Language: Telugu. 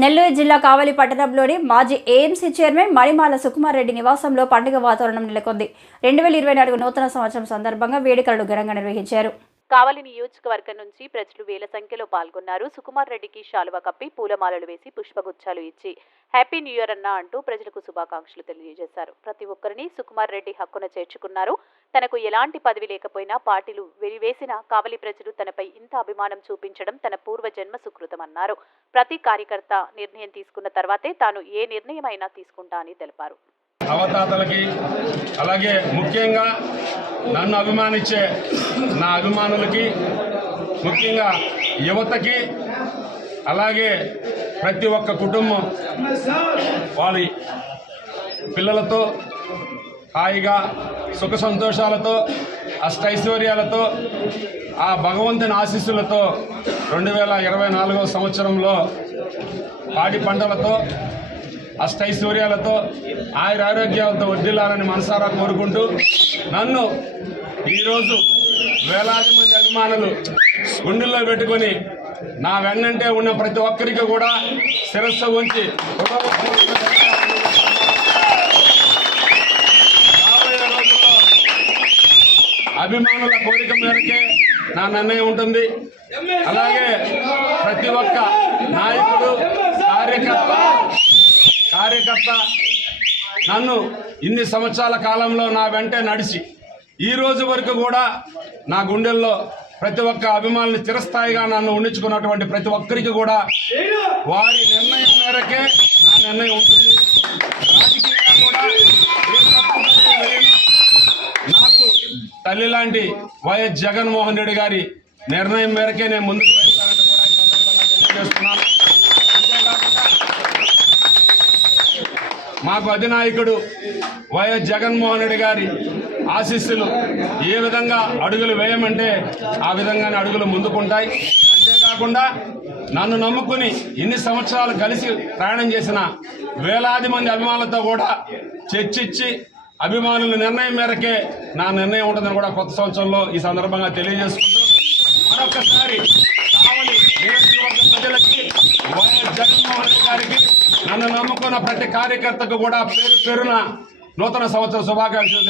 నెల్లూరు జిల్లా కావలి పట్టణంలోని మాజీ ఏఎంసీ చైర్మన్ మణిమాల సుకుమార్ రెడ్డి నివాసంలో పండుగ వాతావరణం నెలకొంది. 2024 నూతన సంవత్సరం సందర్భంగా వేడుకలను ఘనంగా నిర్వహించారు. కావలి నియోజకవర్గం నుంచి ప్రజలు వేల సంఖ్యలో పాల్గొన్నారు. సుకుమార్ రెడ్డికి శాలువా కప్పి పూలమాలలు వేసి పుష్పగుచ్చాలు ఇచ్చి హ్యాపీ న్యూ ఇయర్ అన్న అంటూ ప్రజలకు శుభాకాంక్షలు తెలియజేశారు. ప్రతి ఒక్కరిని సుకుమార్ రెడ్డి హక్కున చేర్చుకున్నారు. తనకు ఎలాంటి పదవి లేకపోయినా పార్టీలు వెలివేసిన కావలి ప్రజలు తనపై ఇంత అభిమానం చూపించడం తన పూర్వజన్మ సుకృతమన్నారు. ప్రతి కార్యకర్త నిర్ణయం తీసుకున్న తర్వాతే తాను ఏ నిర్ణయమైనా తీసుకుంటా అని తెలిపారు. అవతాతలకి అలాగే ముఖ్యంగా నన్ను అభిమానించే నా అభిమానులకి, ముఖ్యంగా యువతకి, అలాగే ప్రతి ఒక్క కుటుంబం వాళ్ళ పిల్లలతో హాయిగా సుఖ సంతోషాలతో అష్టైశ్వర్యాలతో ఆ భగవంతుని ఆశీస్సులతో 2024 సంవత్సరంలో పాడి పంటలతో అష్టైశ్వర్యాలతో ఆయురారోగ్యాలతో వర్ధిల్లాలని మనసారా కోరుకుంటూ, నన్ను ఈరోజు వేలాది మంది అభిమానులు గుండెల్లో పెట్టుకొని నా వెన్నంటే ఉన్న ప్రతి ఒక్కరికి కూడా శిరస్సు ఉంచి రాబోయే రోజుల్లో అభిమానుల కోరిక మేరకే నా నిర్ణయం ఉంటుంది. అలాగే ప్రతి ఒక్క నాయకుడు, కార్యకర్త నన్ను ఇన్ని సంవత్సరాల కాలంలో నా వెంటే నడిచి ఈ రోజు వరకు కూడా నా గుండెల్లో ప్రతి ఒక్క అభిమానులు చిరస్థాయిగా నన్ను ఉండించుకున్నటువంటి ప్రతి ఒక్కరికి కూడా వారి నిర్ణయం మేరకే నా నిర్ణయం ఉంటుంది. రాజకీయంగా కూడా నాకు తల్లి లాంటి వైఎస్ జగన్మోహన్ రెడ్డి గారి నిర్ణయం మేరకే నేను ముందుకు వెళ్తానని కూడా ఈ సందర్భంగా తెలియజేస్తున్నాను. అంతేకాకుండా మాకు అధినాయకుడు వైఎస్ జగన్మోహన్ రెడ్డి గారి ఆశీస్సులు ఏ విధంగా అడుగులు వేయమంటే ఆ విధంగానే అడుగులు ముందుకుంటాయి. అంతేకాకుండా నన్ను నమ్ముకుని ఇన్ని సంవత్సరాలు కలిసి ప్రయాణం చేసిన వేలాది మంది అభిమానులతో కూడా చర్చించి అభిమానుల నిర్ణయం మేరకే నా నిర్ణయం ఉంటుందని కూడా కొత్త సంవత్సరంలో ఈ సందర్భంగా తెలియజేసుకుంటూ, మరొకసారి కావలి నియోజకవర్గ ప్రజలకి, వైఎస్ జగన్మోహన్ రెడ్డి గారికి, నన్ను నమ్ముకున్న ప్రతి కార్యకర్తకు కూడా పేరు పేరున నూతన సంవత్సర శుభాకాంక్షలు.